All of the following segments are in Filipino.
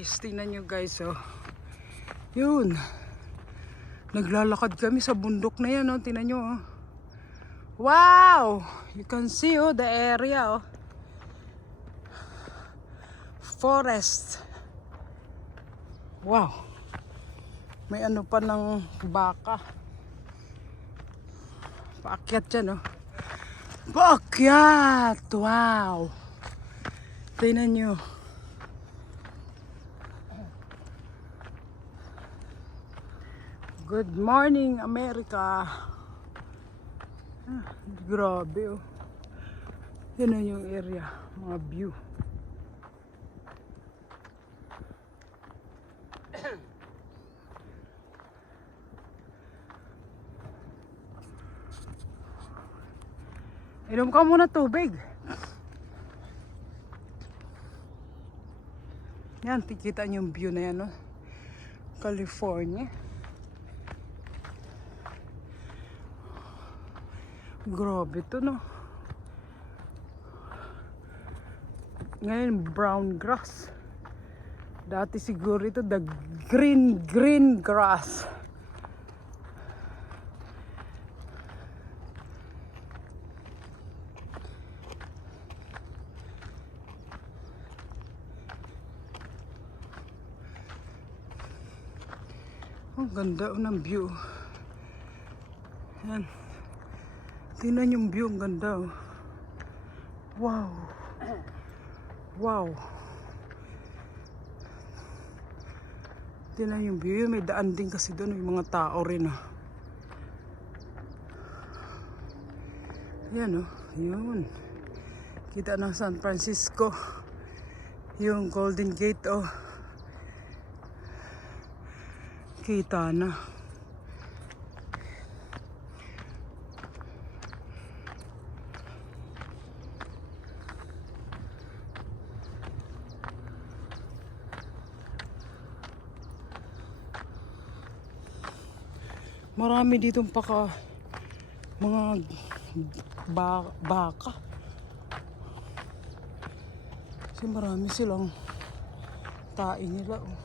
Guys, tingnan nyo guys, oh. Yun. Naglalakad kami sa bundok na yan, oh. Tingnan nyo, oh. Wow! You can see, oh, the area, oh. Forest. Wow. May ano pa ng baka. Paakyat yan, oh. Paakyat! Wow! Tingnan nyo. Good morning, America. Grabe, oh. Yan na yung area, mga view. Inom ka muna tubig. Yan, tikita niyo yung view na yan, oh. California. Grabe to, no? Ngayon, brown grass. Dati siguro ito, the green grass. Ang ganda ng view. Yan. Tingnan yung view, ang ganda. Oh. Wow. Wow. Tingnan yung view. May daan din kasi doon. May mga tao rin. Oh. Yan, oh. Yun. Kita ng San Francisco. Yung Golden Gate, oh. Kita na. Marami ditong mga baka. Kasi marami silang tae nila. Oh.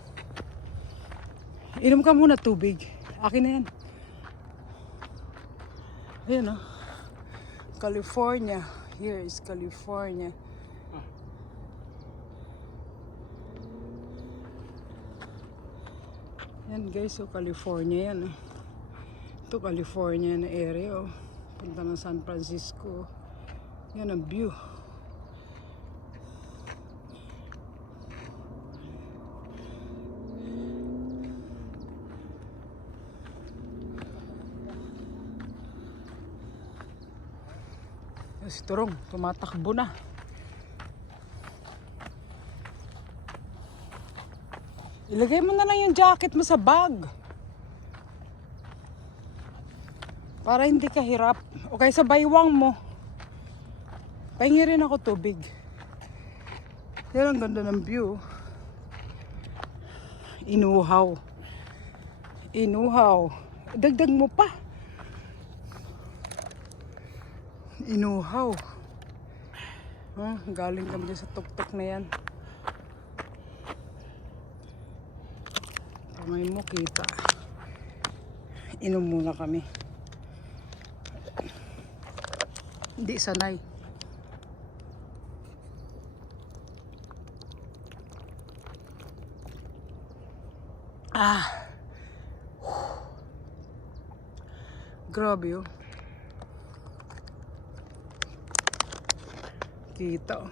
Inom ka muna tubig. Akin na yan. Ayan, oh. California. Here is California. Yan guys, so California yan. Ito California na area, oh. Punta ng San Francisco. Yan ang view. Si Turong, tumatakbo na. Ilagay mo na lang yung jacket mo sa bag. Para hindi ka hirap. O kaya sa baywang mo. Pahingi rin ako tubig. Yan ang ganda ng view. Inuhaw. Inuhaw. Dagdag mo pa. Inuhaw. Galing kami sa tuktok na yan. Kamay mo kita. Inom muna kami. Hindi sanay. Grabe, oh. Kita.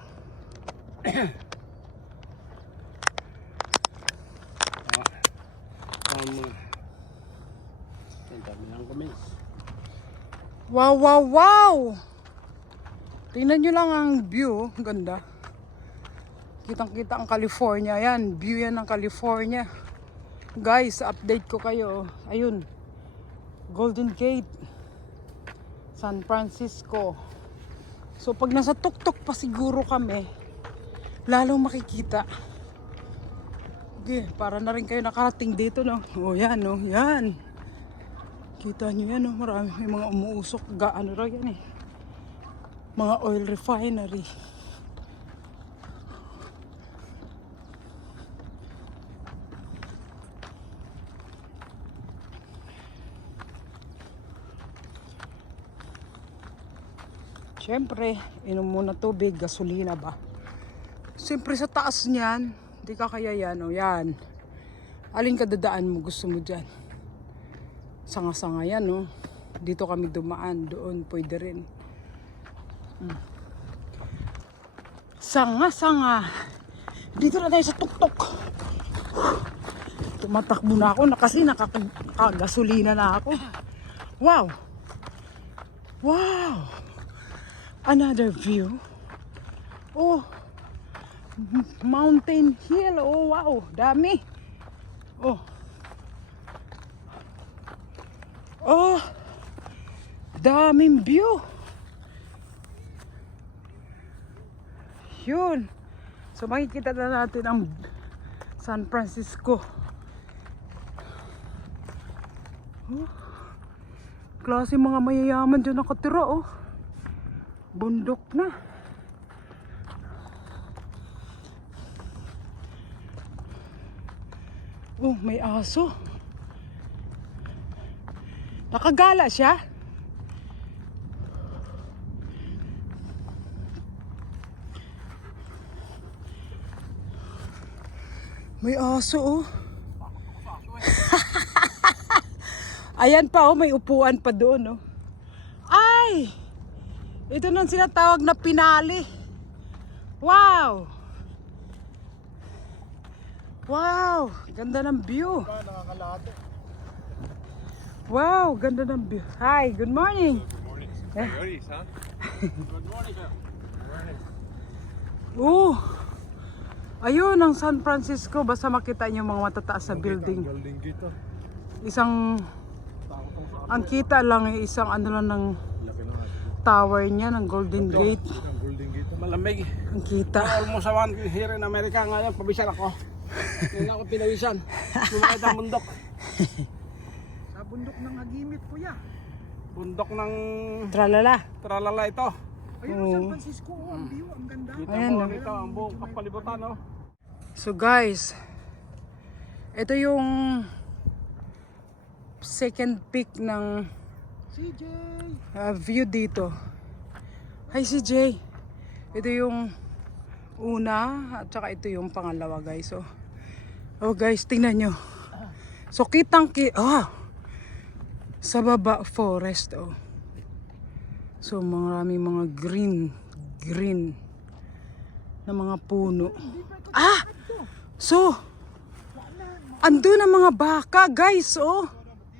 Wow, wow, wow! Tingnan nyo lang ang view. Ganda. Kitang-kita ang California. Yan, view yan ng California. Guys, update ko kayo. Ayun. Golden Gate. San Francisco. So pag nasa tuktok pa siguro kami, lalong makikita. Okay, para na rin kayo nakarating dito, no? Oh, yan, no? Yan. Kita nyo yan, no? Marami may mga umuusok. Ano raw yan, eh? Mga oil refinery. Siyempre, inom muna tubig, gasolina ba? Siyempre sa taas niyan, di ka kaya yan, o yan. Alin ka dadaan mo, gusto mo dyan? Sanga-sanga yan, no? Dito kami dumaan, doon pwede rin. Sanga-sanga. Dito na tayo sa tuktok. Tumatakbo na ako kasi nakagasolina na ako. Wow! Wow! Another view. Oh! Mountain hill. Oh, wow! Dami. Oh! Oh! Daming view. Yun. So makikita na natin ang San Francisco. Oh. Klase mga mayayaman dyan nakatira, oh. Bundok na. Oh, may aso. Nakagala siya. May aso, oh. Ayan pa, oh, may upuan pa doon, oh. Ay! Ito nang sinatawag na pinali. Wow! Wow! Ganda ng view. Wow, ganda ng view. Hi, good morning. Good morning. Priorities, huh? Good morning, sir. Oh! Ayun ang San Francisco. Basta makita niyo mga matataas na building. Building dito. Isang, ang kita lang ay isang ano lang ng Laki naman. tower niya ng Golden Gate. Ang building dito. Malamig. Ang kita. Almost a 1 here in America ngayon. Pabisan ako. Ngayon ako pinawisan. Lumakad ang bundok. Sa bundok ng Agimit, kuya. Bundok ng Tralala. Tralala ito. Ayun ang San Francisco, oh, ang view, ang ganda. Kita Ayan, mo oh. ito ang buong kapalibutan. Oh. So guys, ito yung second peak ng CJ! view dito. Hi CJ. Ito yung una at saka ito yung pangalawa guys. So, oh guys, tingnan nyo. So sa baba forest, oh. So maraming mga green na mga puno. Ah! So andun ang mga baka guys, oh.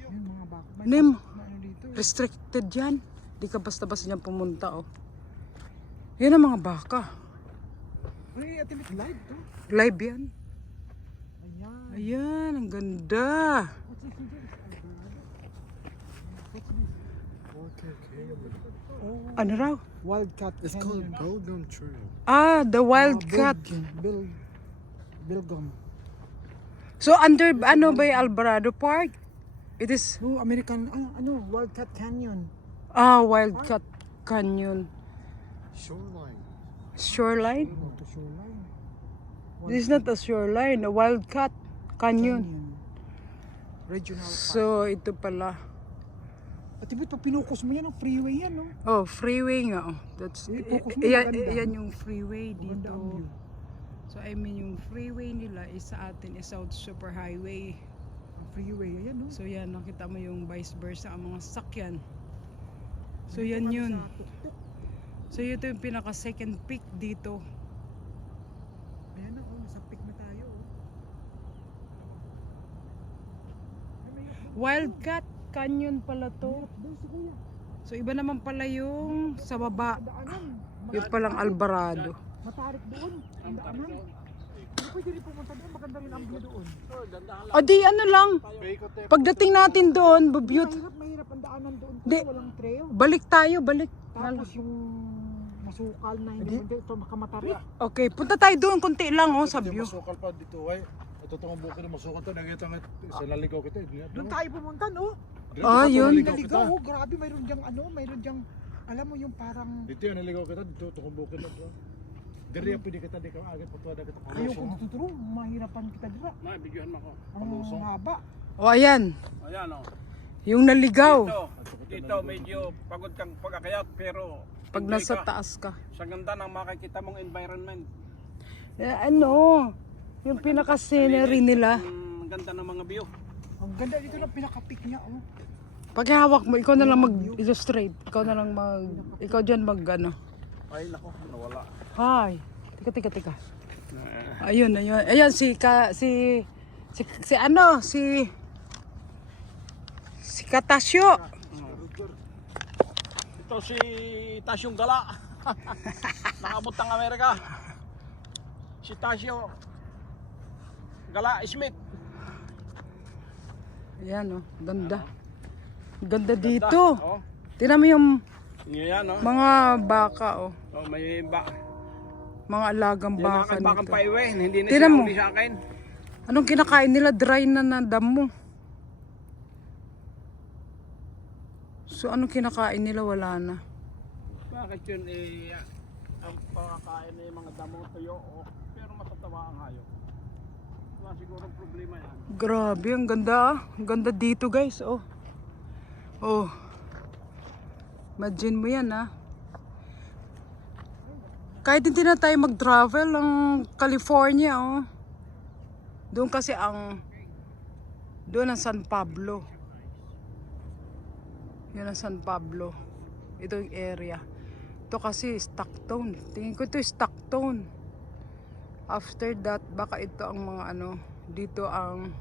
Yung mga baka. Nem, Ano dito? restricted yan. Di ka basta-basta dyan pumunta, oh. Yan ang mga baka. Ay, Atimit live to. Live yan. Ayan. Ayan, ang ganda. What's this? What's this? Oh, Ano raw? Wildcat It's called Golden Trail. Ah, the wildcat. Bilgum. So under ano ba yung Alvarado Park? It is No, American, Wildcat Canyon. Wildcat Canyon. Shoreline. Shoreline? Oh, the shoreline. This is not a shoreline, a Wildcat Canyon. Regional Park. So ito pala. Atimit, pag pinukus mo yan, ang freeway yan, no? Oh, freeway nga, oh. That's I-focus mo, yan, maganda. yan yung freeway Maganda ang dito. view. So I mean yung freeway nila is sa atin is South Super Highway. Ang freeway, ayan, no? So yan, nakita mo yung vice versa ang mga sasakyan. So yan Kami yun. sa tuktok. So ito yung pinaka second peak dito. Ayan na, oh, nasa peak na tayo, oh. Ay, may Wildcat Canyon pala to. doon si Kuya. So iba naman pala yung sa baba. Daanan. Yung palang Alvarado. Matarik doon. Ang daanan. Hindi pwede rin pumunta doon. Maganda rin ang view doon. O di ano lang. Pagdating natin doon, bubyut. Mahirap ang daanan doon. Di. Kasi walang trail. Balik tayo, balik. Tapos yung masukal na hindi mo ito makamatarik. Okay, punta tayo doon konti lang oh sa view. Masukal pa dito ay. Ito tong buko na masukal to. Nakita nga sa naligaw kita. Doon tayo pumunta, no? Ah, yun. Naligaw, oh, grabe. Mayroon diyang mayroon diyang, alam mo yung parang, Dito yan naligaw kita. Dito tong buko na to. Diri pwede kita di ka agad patuwa na kita. ayoko tuturo, mahirapan kita dira. May, bigyan mo ako. Ang haba. O ayan, Ayan o. yung naligaw. Dito medyo pagod kang pagkakayat pero Pag nasa taas ka. Sa ganda ng makikita mong environment. Ano, yung pinaka-scenery nila. Ang ganda ng mga view. Ang ganda dito ng pinaka-peak niya, oh. Pag hawak mo, ikaw na lang mag-illustrate. Ikaw dyan ano. Ay, nako, nawala. Hi. Tika. Ayun. Ayun, si Katasyo. Ito si Tasyong Gala. Nakabot ng Amerika. Si Tasyo Gala Smith. Ayan, oh. Ganda. Ganda dito. Oh. Tingnan mo yung Yan, oh. mga baka, oh. Oh, may Mga alagang yan baka ang bakang nito. paiwi. Hindi na Tingnan siya mo. uli sa akin. Anong kinakain nila? Dry na damo. So, anong kinakain nila? Wala na. Bakit yun ang pagkakain ng mga damong tuyo, oh, pero matatawa ang hayop. Wala sigurong problema yan. Grabe, ang ganda, ah. Ang ganda dito, guys, oh. Oh. Imagine mo yan, ah. Kahit hindi na tayo mag-travel ang California, oh. Doon kasi doon ang San Pablo. Yan ang San Pablo. Ito yung area. Ito kasi Stockton. Tingin ko ito Stockton. After that, baka ito ang mga dito ang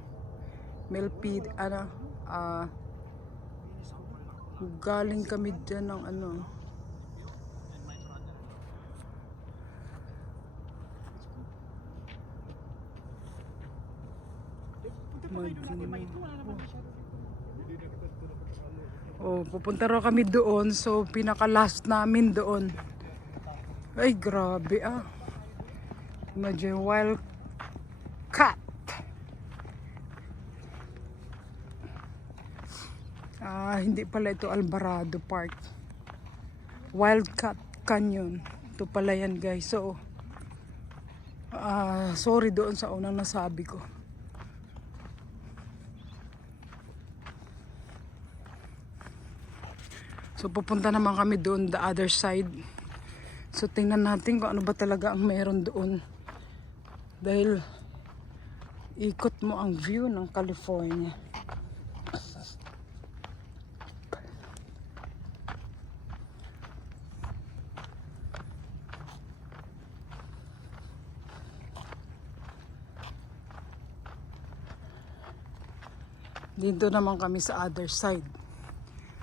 Milpid, galing kami dyan ng pupunta raw kami doon. So, pinaka-last namin doon. Ay, grabe, ah. Imagine, wild cat. Hindi pala ito Alvarado Park. Wildcat Canyon. Ito pala yan, guys. So, sorry doon sa unang nasabi ko. So pupunta naman kami doon, the other side. So tingnan natin kung ano ba talaga ang meron doon. Dahil ikot mo ang view ng California. Dito naman kami sa other side.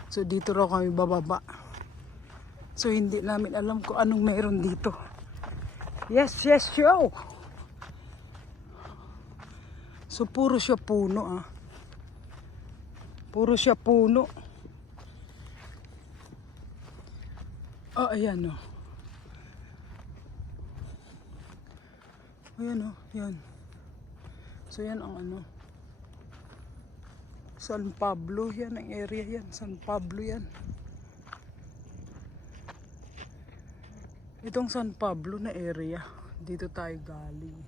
So dito raw kami bababa. So hindi namin alam kung anong meron dito. Yes, show! So puro siya puno, ah. Puro siya puno. Oh, ayan, oh. Ayan, oh. Yan. So yan ang San Pablo, yan ang area yan. San Pablo yan. Itong San Pablo na area. Dito tayo galing.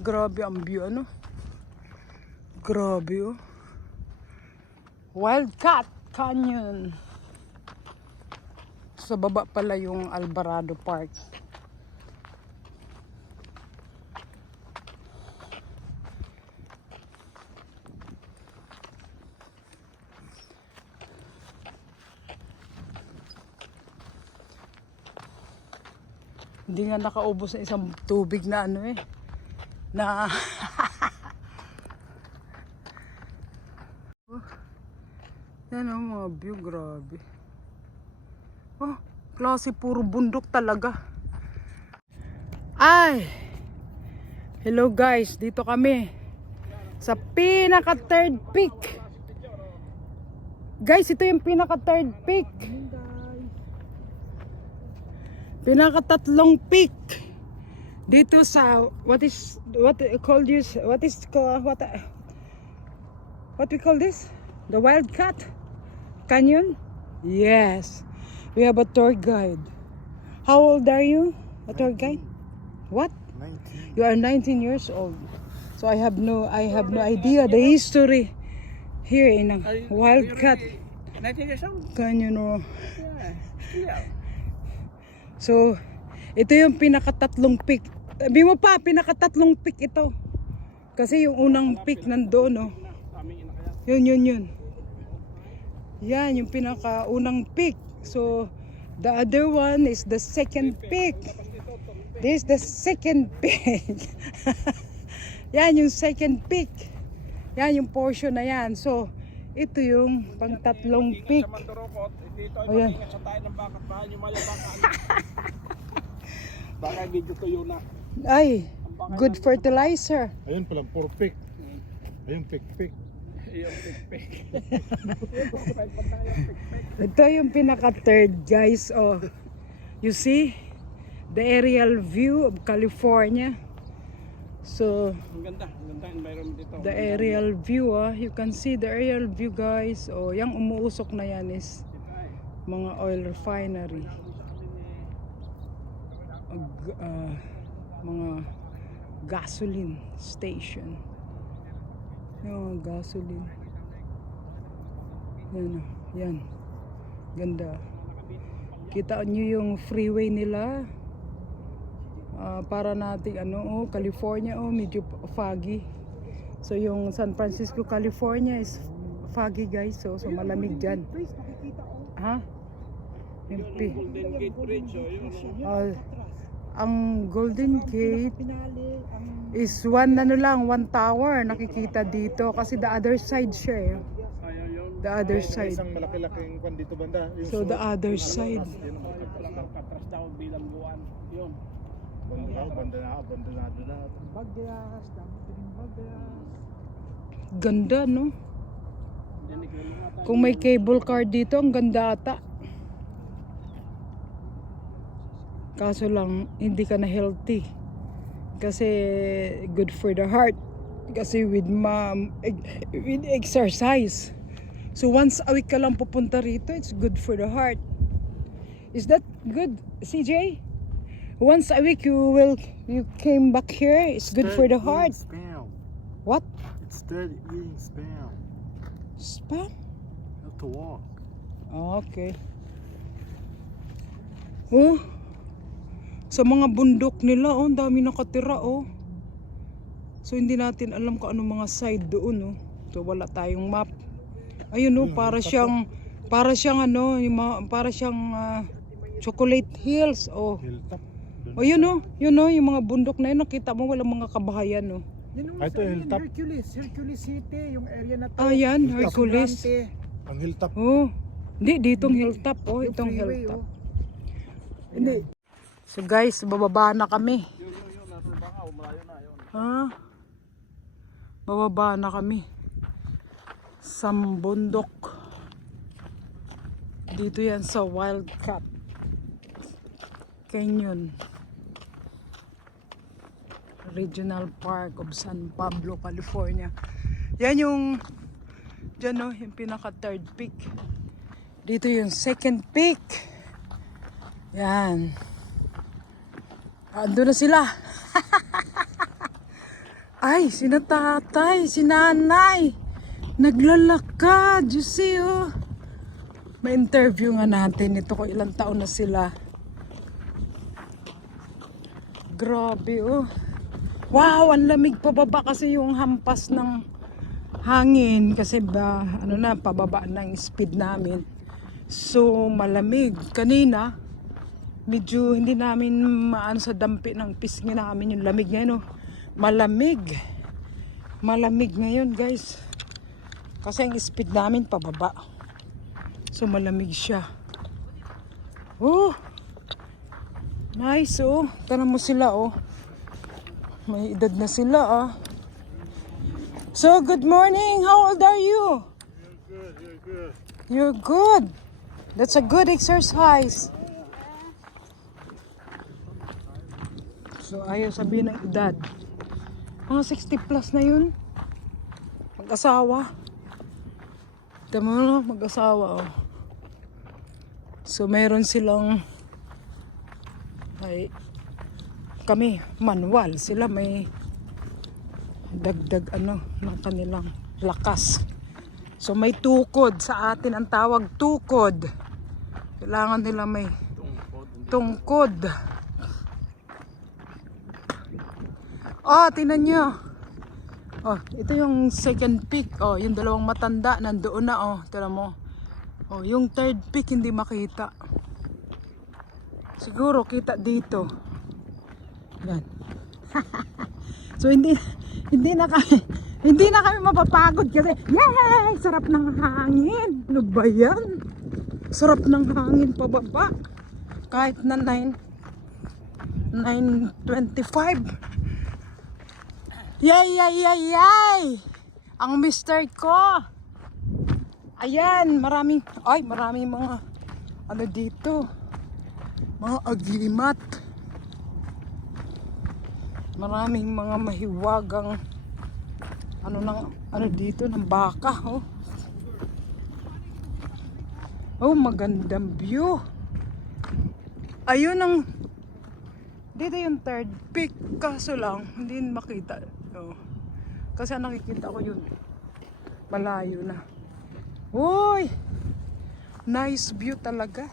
Grabe ang view, Grabe, oh. Wildcat Canyon. Sa baba pala yung Alvarado Park. Hindi nga nakaubos na isang tubig na na yan ang mga view, grabe. Oh, klase puro bundok talaga. Ay, hello guys, dito kami sa pinaka third peak. Guys, ito yung pinaka third peak. Pinakatatlong peak dito sa what we call this, the Wildcat Canyon. Yes, we have a tour guide. How old are you? A tour guide? What? 19. You are 19 years old. So I have no idea the history here in a Wildcat 19 years old. Canyon. Oh. Yeah. Yeah. So, ito yung pinakatatlong peak. Sabi mo pa, pinakatatlong peak ito. Kasi yung unang peak nandoon, no? Aming ina kaya. Yun. Yan, yung pinakaunang peak. So, the other one is the second peak. This is the second peak. Yan, yung second peak. Yan, yung portion na yan. So, ito yung pangtatlong peak. Sa Mandurukot, dito ay Ayan. mag-ingat sa tayo ng bakat bahay yung maya baka. Baka video tuyo na. Ay, good fertilizer. Ayun palang puro pick. Ayun pick. Yung pik-pik. Ito yung pinaka-third, guys. Oh, you see the aerial view of California. So, Ang ganda environment dito. the aerial view, you can see the aerial view, guys. Oh, yung umuusok na yan is mga oil refinery. Mga gasoline station. Yung gasoline. Yan. Ganda. Kita nyo yung freeway nila. Para nating California, medyo foggy. So yung San Francisco, California is foggy, guys. So malamig dyan. Ha? Yung Golden Gate Bridge, yun. Ang Golden Gate is one tower nakikita dito kasi the other side siya. The other side. Isang malaki-laking kwan dito banda. Yung So the other side. Patras daw bilang buwan. Yun. Abandonado na. Bagyas, dami rin bagyas. Ganda, no? Diyan ikilingat. Kung may cable car dito, ang ganda ata. Kaso lang, hindi ka na healthy. Kasi good for the heart. Kasi with exercise. So once a week ka lang pupunta rito, it's good for the heart. Is that good, CJ? Once a week you came back here, it's good for the heart. Spam. What? Instead eating spam. Spam? You have to walk. Okay. Oh. Sa mga bundok nila, ang dami nakatira, So hindi natin alam kung anong mga side doon, So wala tayong map. Ayun, para siyang Chocolate Hills, Hilltop. Yun, yung mga bundok na yun, nakita mo walang mga kabahayan, Yun yung Ito, sa Hilltop. Hercules City, yung area na to. Ayan, Hercules. Ang hilltop. Hindi, ditong hilltop, itong freeway, hilltop. Hindi. So guys, bababa na kami. Yun. Nasa baka, umalayo na yun. Bababa na kami. Sa bundok. Dito yan sa Wildcat Canyon Regional Park of San Pablo, California. Yan yung yung pinaka third peak. Dito yung second peak. Yan. Ando na sila. Ay, sina tatay, si nanay. Naglalakad. You see, May interview nga natin. Ito ko ilang taon na sila. Grabe, Wow, ang lamig pababa kasi yung hampas ng hangin. Kasi pababa ng speed namin. So, malamig. Kanina, medyo hindi namin maano sa dampi ng pisngi namin yung lamig ngayon. Malamig ngayon, guys, kasi ang speed namin pababa, so malamig siya. Nice. Tara mo sila, may edad na sila. So good morning, how old are you? You're good. That's a good exercise. So ayaw sabihin ng edad. Mga 60 plus na yun. Mag-asawa. Tama na, mag-asawa. So meron silang kami manual. Sila may dagdag ng kanilang lakas. So may tukod, sa atin ang tawag tukod. Kailangan nila may tungkod. Oh, tingnan nyo. Oh, ito yung second peak. Oh, yung dalawang matanda nandoon na. Oh, tingnan mo. Oh, yung third peak hindi makita. Siguro kita dito. Yan. So hindi na kami mapapagod kasi yay! Sarap ng hangin. Ano ba yan? Sarap ng hangin pababa. Kahit na 9:25. Yay, yay, yay, yay! Ang mister ko. Ayan, maraming mga ano dito. Mga aglimat. Maraming mga mahiwagang ano dito ng baka, oh. Oh, magandang view. Ayun dito yung third peak, kaso lang hindi makita. Oh. Kasi nakikita ko yun. Malayo na. Uy! Nice view talaga.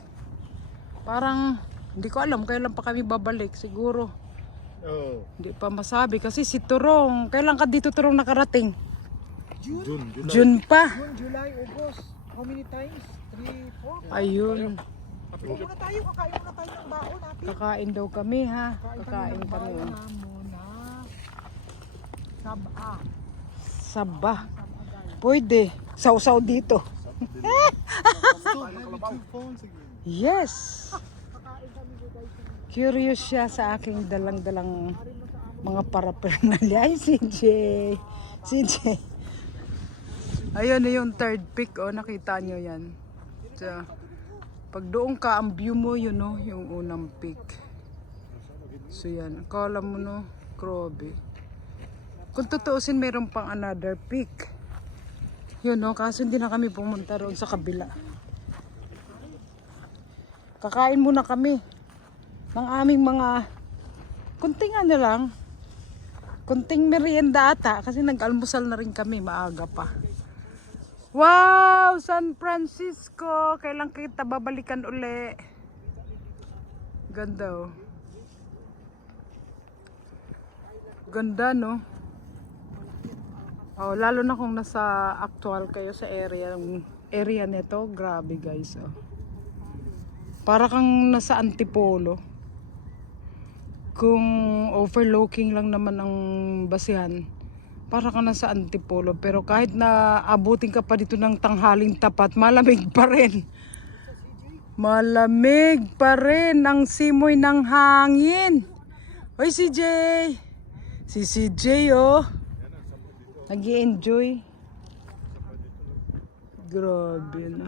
Parang hindi ko alam kailan pa kami babalik. Siguro Oh. hindi pa masabi kasi si Turong, kailan ka dito Turong nakarating? June. June pa. June, July, August. How many times? 3, 4. Ayun. Muna tayo, kakain muna tayo ng baon natin. Kakain daw kami ha. Kakain kami. Baon na muna. Saba. Saba. Pwede. Sausaw dito. Yes. Curious siya sa aking dalang-dalang mga paraphernalia. Ay, CJ. Ayun na yung third peak. Oh, nakita nyo yan. So, pag doon ka, ang view mo yun, no? Yung unang peak. So yan. Akala mo, no? Grabe. Kung tutuusin, mayroon pang another peak. Yun, no? Kaso hindi na kami pumunta roon sa kabila. Kakain muna kami ng aming mga kunting ano lang, kunting merienda ata kasi nag-almusal na rin kami, maaga pa. Wow! San Francisco! Kailan kita babalikan uli? Ganda, oh. Ganda, no? Oh, lalo na kung nasa actual kayo sa area nito, grabe guys, oh. Para kang nasa Antipolo. Kung overlooking lang naman ang basihan, para kang nasa Antipolo. Pero kahit na abutin ka pa dito ng tanghaling tapat, malamig pa rin. Malamig pa rin ang simoy ng hangin. Hoy CJ! Si CJ, oh. Nag-i-enjoy. Grabe na.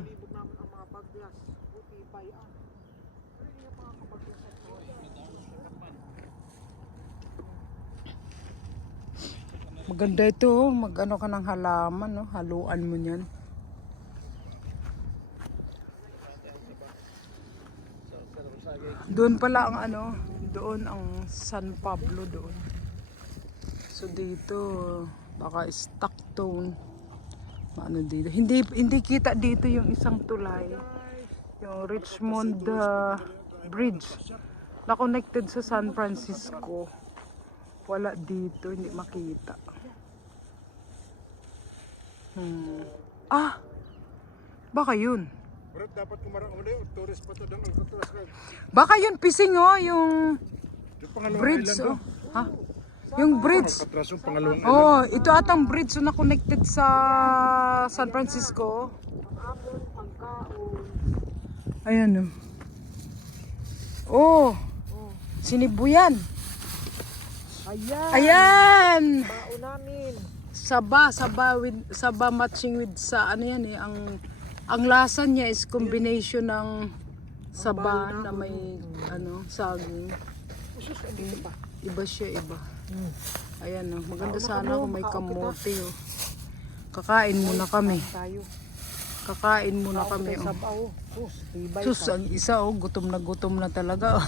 Maganda ito, oh. Mag-ano ka ng halaman, no? Haluan mo niyan. Doon pala ang ano, doon ang San Pablo doon. So dito, baka Stockton. Ano dito? Hindi kita dito yung isang tulay. Yung Richmond Bridge na connected sa San Francisco. Wala dito, hindi makita. Ah! Baka yun. Pero dapat kumarang uli, tourist pa to dang tourist ka. Baka yun pising, oh, yung Yung pangalawang bridge, island, oh. Ha? Yung bridge. Katras yung pangalawang island. Oh, ito atang bridge na connected sa San Francisco. Ayan, oh. Oh, Sinibuyan. Ayan. Ayan. Baon namin. Saba matching with sa ano yan eh, ang lasa niya is combination ng saba na may ano, saging. Iba siya, iba. Ayan, oh, maganda sana kung may kamote, oh. Kakain muna kami. Tayo. Kakain muna kami, oh. Sabaw. Sus, tibay Sus, ka. ang isa, oh, gutom na talaga, oh.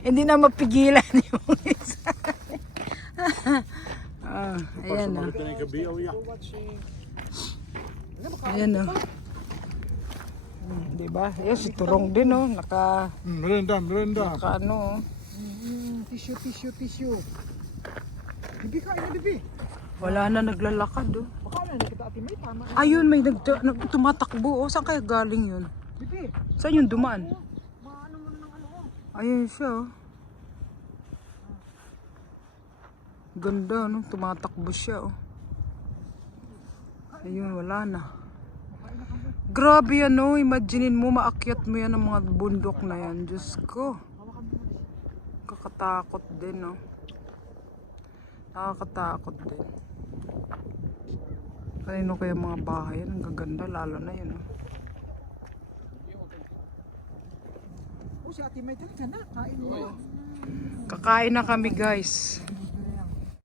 hindi na mapigilan yung isa. Ayan oh. Malit na yung gabi, oh, yeah. Ayan oh. Diba? Ayan si Turong din oh. Merenda. Naka ano oh. Tissue. Bibi, kain na, Bibi. Wala na naglalakad oh. Baka na kita ati may tama. Ayun, may tumatakbo oh. Saan kaya galing yun? Bibi, Saan yung dumaan? maano mo ng ano ko. Ayun siya oh. Ganda no, tumatakbo siya oh. Ayun, wala na. Grabe yan oh, imaginein mo, maakyat mo yan ang mga bundok na yan. Diyos ko. Kakatakot din oh. Nakakatakot din. Kanino kaya mga bahay yan? Ang gaganda, lalo na yun oh. Oh, si ate may talaga na. Kain mo. Kakain na kami guys.